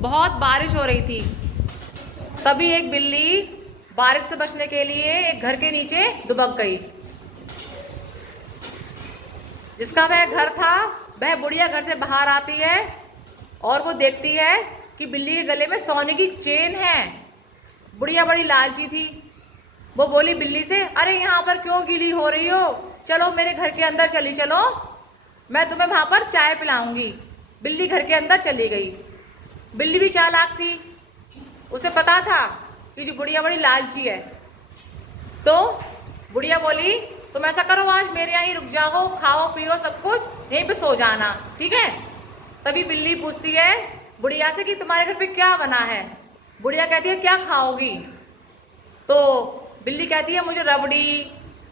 बहुत बारिश हो रही थी। तभी एक बिल्ली बारिश से बचने के लिए एक घर के नीचे दुबक गई। जिसका वह घर था, वह बुढ़िया घर से बाहर आती है और वो देखती है कि बिल्ली के गले में सोने की चेन है। बुढ़िया बड़ी लालची थी। वो बोली बिल्ली से, अरे यहाँ पर क्यों गीली हो रही हो, चलो मेरे घर के अंदर चली चलो, मैं तुम्हें वहाँ पर चाय पिलाऊंगी। बिल्ली घर के अंदर चली गई। बिल्ली भी चालाक थी, उसे पता था कि जो बुढ़िया बड़ी लालची है। तो बुढ़िया बोली, तुम ऐसा करो, आज मेरे यहाँ ही रुक जाओ, खाओ पियो सब कुछ, यहीं पे सो जाना, ठीक है। तभी बिल्ली पूछती है बुढ़िया से कि तुम्हारे घर पे क्या बना है। बुढ़िया कहती है, क्या खाओगी। तो बिल्ली कहती है, मुझे रबड़ी,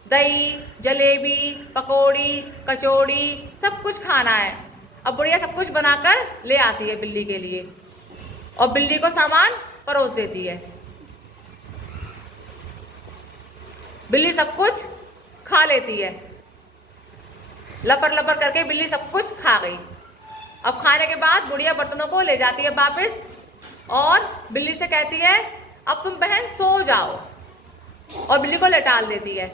दही, जलेबी, पकौड़ी, कचौड़ी सब कुछ खाना है। अब बुढ़िया सब कुछ बनाकर ले आती है बिल्ली के लिए और बिल्ली को सामान परोस देती है। बिल्ली सब कुछ खा लेती है। लपर लपर करके बिल्ली सब कुछ खा गई। अब खाने के बाद बुढ़िया बर्तनों को ले जाती है वापस और बिल्ली से कहती है, अब तुम बहन सो जाओ, और बिल्ली को लेटाल देती है।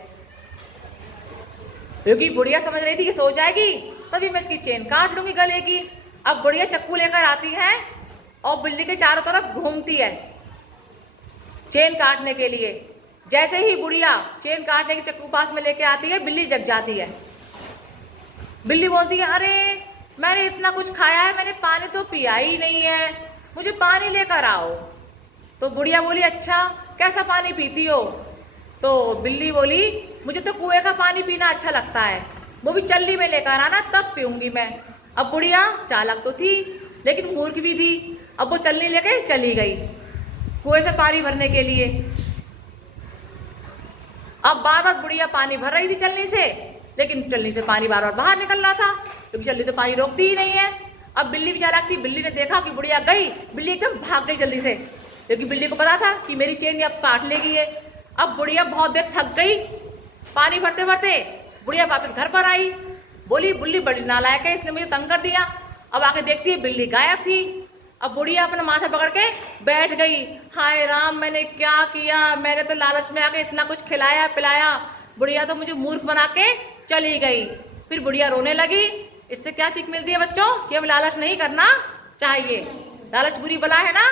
क्योंकि बुढ़िया समझ रही थी कि सो जाएगी तभी मैं इसकी चेन काट लूंगी गले की। अब बुढ़िया चक्कू लेकर आती है और बिल्ली के चारों तरफ घूमती है चेन काटने के लिए। जैसे ही बुढ़िया चेन काटने की चक्कू पास में लेके आती है, बिल्ली जग जाती है। बिल्ली बोलती है, अरे मैंने इतना कुछ खाया है, मैंने पानी तो पिया ही नहीं है, मुझे पानी लेकर आओ। तो बुढ़िया बोली, अच्छा कैसा पानी पीती हो। तो बिल्ली बोली, मुझे तो कुएं का पानी पीना अच्छा लगता है, वो भी चल्ली में लेकर आना तब पीऊंगी मैं। अब बुढ़िया चालाक तो थी लेकिन मूर्ख भी थी। अब वो चलनी लेके चली गई कुएं से पानी भरने के लिए। अब बार बार बुढ़िया पानी भर रही थी चलनी से, लेकिन चलनी से पानी बार बार बाहर निकल रहा था क्योंकि चलनी तो पानी रोकती ही नहीं है। अब बिल्ली भी चालाक थी, बिल्ली ने देखा कि बुढ़िया गई, बिल्ली एकदम भाग गई जल्दी से, क्योंकि बिल्ली को पता था कि मेरी चेन अब काट लेगी है। अब बुढ़िया बहुत देर थक गई पानी भरते भरते। बुढ़िया वापस घर पर आई, बोली बिल्ली बड़ी नालायक है, इसने मुझे तंग कर दिया। अब आके देखती है बिल्ली गायब थी। अब बुढ़िया अपना माथा पकड़ के बैठ गई, हाय राम मैंने क्या किया, मैंने तो लालच में आके इतना कुछ खिलाया पिलाया, बुढ़िया तो मुझे मूर्ख बना के चली गई। फिर बुढ़िया रोने लगी। इससे क्या सीख मिलती है बच्चों कि अब लालच नहीं करना चाहिए, लालच बुरी बला है ना।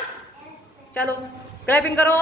चलो क्लैपिंग करो।